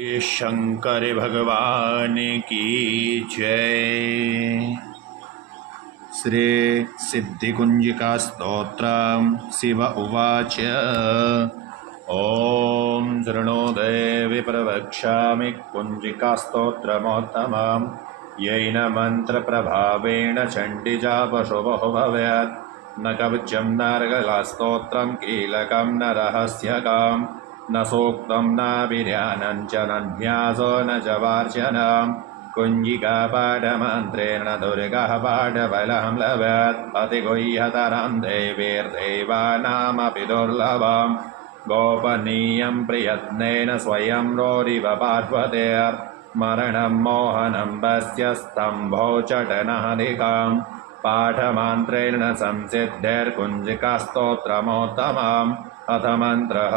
शंकर भगवान की जय। श्री सिद्धिकुंजिका स्तोत्रम शिव उवाच। ओम शरणो देवी प्रवक्ष्यामि कुंजिका स्तोत्रमोत्तमम् येन मंत्र प्रभावेण चण्डीजापशुभो भवेत्। न कवचं न स्तोत्रम कीलकं न रहस्यकम् न सूक्तं न विध्यानं च नन्यासो न च वार्चनम्। कुञ्जिका पाठमन्त्रेण दुर्गः पाठबलं लभेत्। अतिगुह्यतरं देवीर्देवानामपि दुर्लभम्। गोपनीयं प्रयत्नेन स्वयं रोरिव पार्वतेर्मरणं मोहनं वस्य स्तम्भो चटनादिकम्। पाठमन्त्रेण संसिद्धेर्कुञ्जिका स्तोत्रमोत्तमम्। अथ मन्त्रः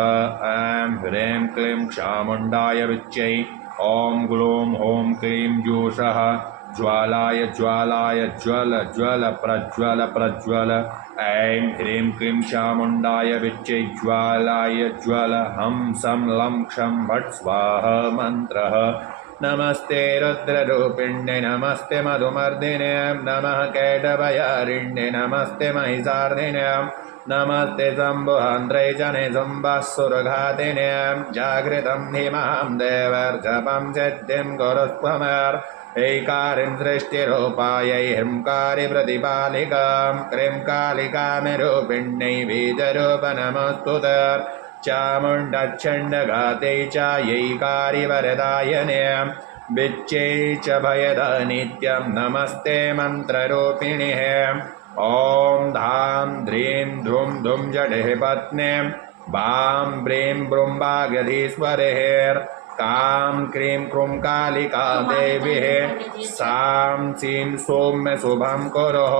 ऐं ह्रीं क्लीं चामुण्डाय विच्चै। ॐ ग्लूं ॐ क्लीं जूषः ज्वालाय ज्वालाय ज्वल ज्वल प्रज्वल प्रज्वल। ऐं ह्रीं क्लीं चामुण्डाय विच्चै ज्वालाय ज्वल हं सं लं क्षं भट् स्वाहा मन्त्रः। नमस्ते रुद्ररूपिण्ये नमस्ते मधुमर्दिने नमः कैटभयारिण्ये नमस्ते महिषार्दिने नमस्ते शम्भुहन्त्रे जने शुम्भस्सुरघातिने। जागृतं हिमां देवर्जपं सिद्धिं कुरुष्वमर्। ऐकारिं सृष्टिरूपायै ह्रींकारि प्रतिपालिकां क्रीं कालिकामिरूपिण्यै बीजरूपनमस्तुते। चामुण्डच्छण्डघाते च यैकारि वरदायने विच्चे च भयद नित्यं नमस्ते मन्त्ररूपिणे। ॐ धां ध्रीं धुं धुं जडेः पत्नीं बां ब्रीं ब्रुम्बागधीश्वरेर्कां क्रीं क्रूं कालिका देवीः सां सीं सौम्य शुभं कुरुः।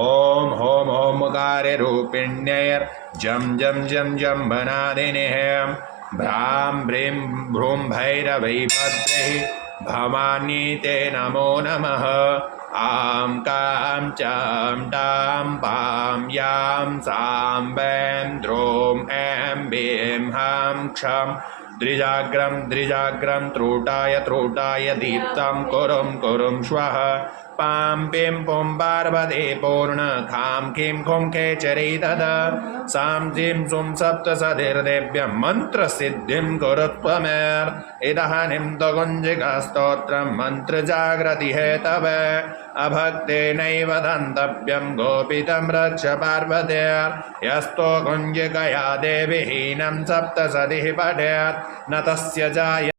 ॐ ॐ ॐकार्यरूपिण्यैर्जं जं जं जम्बनादिनेः भ्रां ब्रीं भ्रूं भैरवै भद्रैः भवानी ते नमो नमः। आं कां चां टां पां यां सां वैं द्रौं ऐं बीं हां क्षं द्विजाग्रं द्विजाग्रं त्रूटाय त्रूटाय दीप्तं कुरुं कुरुं श्वः। पां पीं पुं पार्वती पूर्ण खां कीं खुं खेचरी तदा सां सीं सुं सप्तसतिर्देव्यं मन्त्रसिद्धिं कुरुत्वमेर्। इदानीं तु कुञ्जिका स्तोत्रं मन्त्रजागृति हेतवे अभक्तेनैव दन्तव्यं गोपितं रक्ष पार्वतेर्। यस्तो कुञ्जिकया देवी हीनं सप्तसतिः पठेत् न तस्य जाय